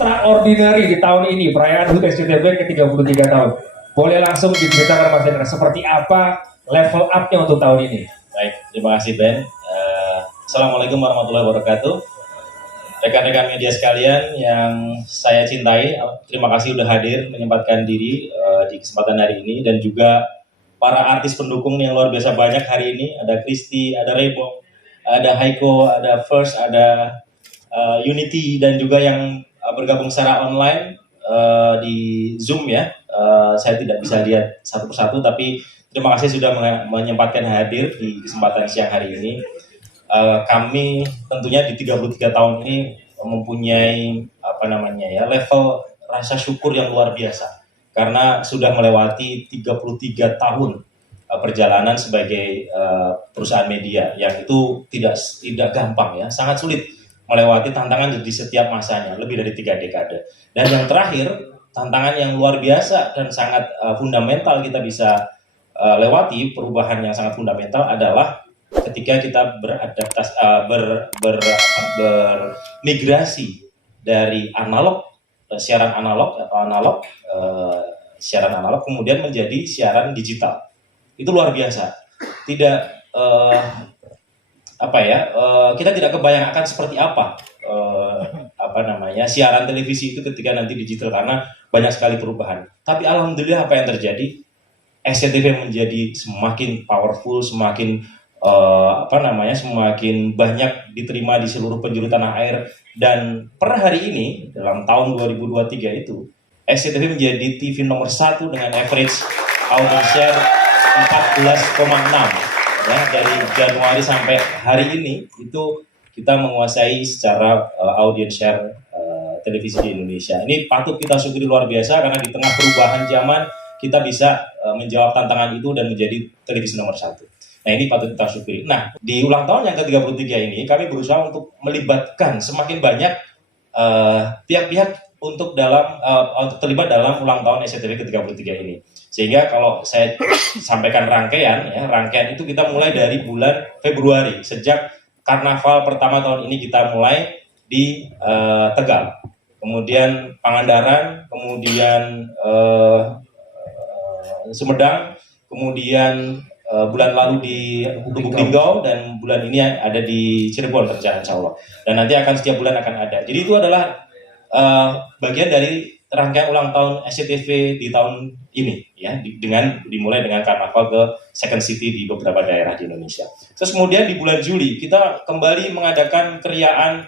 extraordinary di tahun ini, perayaan HUT SCTV ke-33 tahun. Boleh langsung diceritakan Mas Hendra, seperti apa level up-nya untuk tahun ini? Baik, terima kasih Ben. Assalamualaikum warahmatullahi wabarakatuh. Rekan-rekan media sekalian yang saya cintai, terima kasih sudah hadir menyempatkan diri di kesempatan hari ini, dan juga para artis pendukung yang luar biasa banyak hari ini. Ada Kristi, ada Rebo, ada Haiko, ada First, ada Unity, dan juga yang bergabung secara online di Zoom ya. Saya tidak bisa lihat satu persatu, tapi terima kasih sudah menyempatkan hadir di kesempatan siang hari ini. Kami tentunya di 33 tahun ini mempunyai level rasa syukur yang luar biasa karena sudah melewati 33 tahun perjalanan sebagai perusahaan media yang itu tidak gampang ya, sangat sulit melewati tantangan di setiap masanya, lebih dari 3 dekade. Dan yang terakhir, tantangan yang luar biasa dan sangat fundamental kita bisa lewati, perubahan yang sangat fundamental adalah ketika kita beradaptasi, bermigrasi dari analog, siaran analog atau siaran analog kemudian menjadi siaran digital. Itu luar biasa. Tidak kita tidak kebayang akan seperti apa siaran televisi itu ketika nanti digital, karena banyak sekali perubahan. Tapi alhamdulillah apa yang terjadi, SCTV menjadi semakin powerful, semakin semakin banyak diterima di seluruh penjuru tanah air, dan per hari ini dalam tahun 2023 itu SCTV menjadi TV nomor 1 dengan average audience share 14,6 ya, dari Januari sampai hari ini itu kita menguasai secara audience share televisi di Indonesia. Ini patut kita syukuri luar biasa karena di tengah perubahan zaman kita bisa menjawab tantangan itu dan menjadi televisi nomor 1. Nah, ini patut kita syukuri. Nah, di ulang tahun yang ke-33 ini kami berusaha untuk melibatkan semakin banyak pihak-pihak untuk terlibat dalam ulang tahun SCTV ke-33 ini. Sehingga kalau saya sampaikan rangkaian itu kita mulai dari bulan Februari, sejak karnaval pertama tahun ini kita mulai di Tegal, kemudian Pangandaran, kemudian Sumedang, kemudian bulan lalu di Lubuk Linggau, dan bulan ini ada di Cirebon rencana insya Allah. Dan nanti akan setiap bulan akan ada. Jadi itu adalah bagian dari rangkaian ulang tahun SCTV di tahun ini ya, dimulai dengan karnaval ke Second City di beberapa daerah di Indonesia. Terus kemudian di bulan Juli kita kembali mengadakan keriaan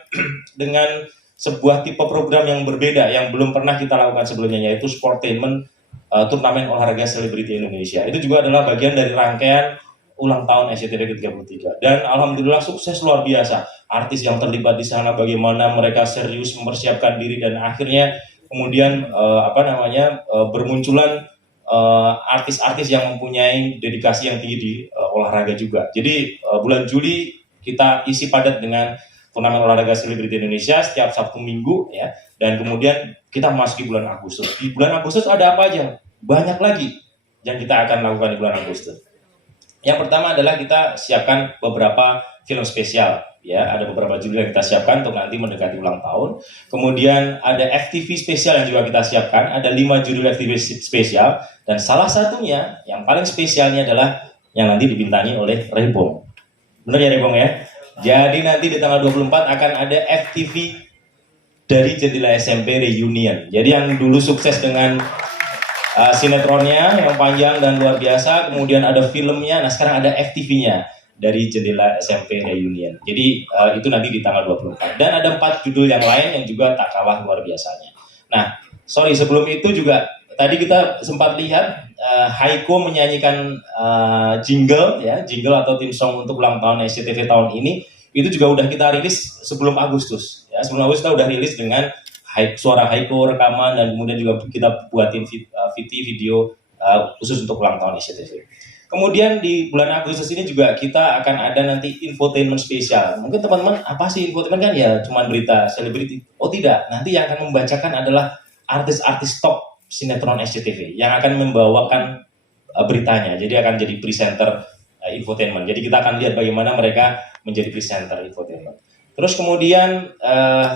dengan sebuah tipe program yang berbeda yang belum pernah kita lakukan sebelumnya, yaitu Sportainment, turnamen olahraga selebriti Indonesia. Itu juga adalah bagian dari rangkaian ulang tahun SCTV ke-33. Dan alhamdulillah sukses luar biasa. Artis yang terlibat di sana bagaimana mereka serius mempersiapkan diri, dan akhirnya kemudian bermunculan artis-artis yang mempunyai dedikasi yang tinggi di olahraga juga. Jadi bulan Juli kita isi padat dengan turnamen olahraga selebriti Indonesia setiap Sabtu Minggu ya, dan kemudian kita masuk di bulan Agustus. Di bulan Agustus ada apa aja? Banyak lagi yang kita akan lakukan di bulan Agustus. Yang pertama adalah kita siapkan beberapa film spesial ya, ada beberapa judul yang kita siapkan untuk nanti mendekati ulang tahun. Kemudian ada FTV spesial yang juga kita siapkan, ada 5 judul FTV spesial, dan salah satunya yang paling spesialnya adalah yang nanti dibintangi oleh Rebong. Benar ya Rebong ya? Jadi nanti di tanggal 24 akan ada FTV dari Jendela SMP Reunion. Jadi yang dulu sukses dengan sinetronnya yang panjang dan luar biasa, kemudian ada filmnya, nah sekarang ada FTV-nya dari Jendela SMP Reunion. Jadi itu nanti di tanggal 24. Dan ada 4 judul yang lain yang juga tak kalah luar biasanya. Nah, sebelum itu juga tadi kita sempat lihat Haiko menyanyikan jingle atau theme song untuk ulang tahun SCTV tahun ini. Itu juga udah kita rilis sebelum Agustus. Ya, sebelum Agustus kita udah rilis dengan suara Haiko, rekaman, dan kemudian juga kita buatin video khusus untuk ulang tahun SCTV. Kemudian di bulan Agustus ini juga kita akan ada nanti infotainment spesial. Mungkin teman-teman, apa sih infotainment? Kan ya cuma berita selebriti. Oh tidak, nanti yang akan membacakan adalah artis-artis top sinetron SCTV yang akan membawakan beritanya. Jadi akan jadi presenter infotainment. Jadi kita akan lihat bagaimana mereka menjadi presenter infotainment. Terus kemudian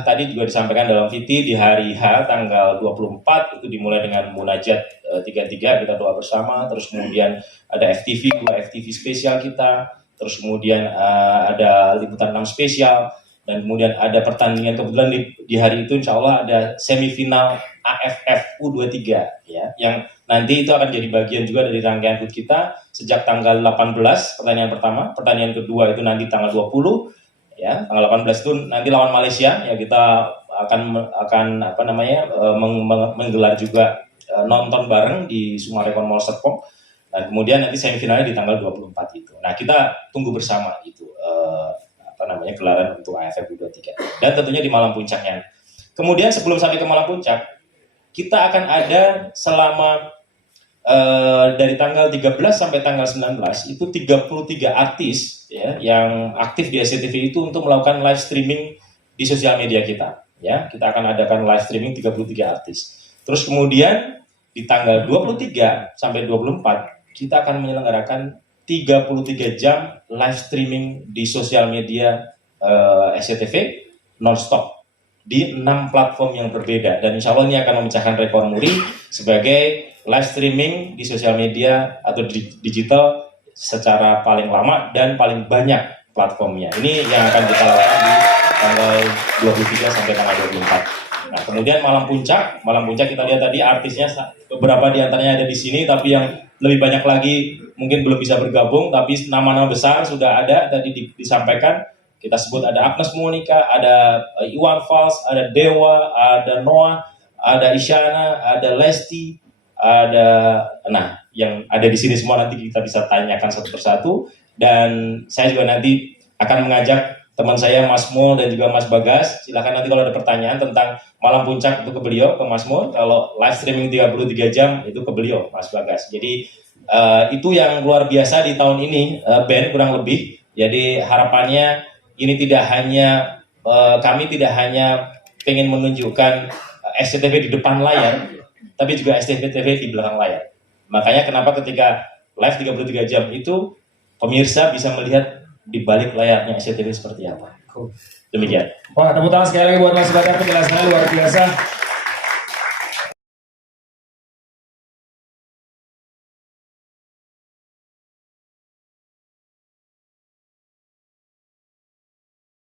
tadi juga disampaikan dalam VT di hari H tanggal 24 itu dimulai dengan munajat 33 kita doa bersama. Terus kemudian ada FTV, 2 FTV spesial kita. Terus kemudian ada liputan 6 spesial. Dan kemudian ada pertandingan, kebetulan di hari itu insya Allah ada semifinal AFF U23 ya, yang nanti itu akan jadi bagian juga dari rangkaian HUT kita sejak tanggal 18 pertandingan pertama, pertandingan kedua itu nanti tanggal 20 ya, tanggal 18 itu nanti lawan Malaysia ya, kita akan apa namanya menggelar juga nonton bareng di Sumarekon Mall Serpong, dan kemudian nanti semifinalnya di tanggal 24 itu. Nah, kita tunggu bersama itu gelaran untuk AFF U23 dan tentunya di Malam Puncaknya. Kemudian sebelum sampai ke Malam Puncak, kita akan ada selama dari tanggal 13 sampai tanggal 19 itu 33 artis ya yang aktif di SCTV itu untuk melakukan live streaming di sosial media kita ya. Kita akan adakan live streaming 33 artis. Terus kemudian di tanggal 23 sampai 24 kita akan menyelenggarakan 33 jam live streaming di sosial media SCTV non-stop di 6 platform yang berbeda, dan insya Allah ini akan memecahkan rekor muri sebagai live streaming di sosial media atau digital secara paling lama dan paling banyak platformnya. Ini yang akan kita lakukan di tanggal 23 sampai tanggal 24. Nah, kemudian malam puncak kita lihat tadi artisnya beberapa diantaranya ada di sini, tapi yang lebih banyak lagi mungkin belum bisa bergabung, tapi nama-nama besar sudah ada tadi disampaikan. Kita sebut ada Agnes Monica, ada Iwan Fals, ada Dewa, ada Noah, ada Isyana, ada Lesti, ada, nah yang ada di sini semua nanti kita bisa tanyakan satu persatu, dan saya juga nanti akan mengajak teman saya Mas Mul dan juga Mas Bagas. Silakan nanti kalau ada pertanyaan tentang malam puncak itu ke beliau, ke Mas Mul. Kalau live streaming 33 jam itu ke beliau, Mas Bagas. Jadi itu yang luar biasa di tahun ini, Ben, kurang lebih. Jadi harapannya ini tidak hanya kami tidak hanya pengen menunjukkan SCTV di depan layar, tapi juga SCTV di belakang layar. Makanya kenapa ketika live 33 jam itu pemirsa bisa melihat di balik layarnya SCTV seperti apa. Demikian. Wah, tepuk tangan sekali lagi buat Mas Bakar, penjelasannya luar biasa.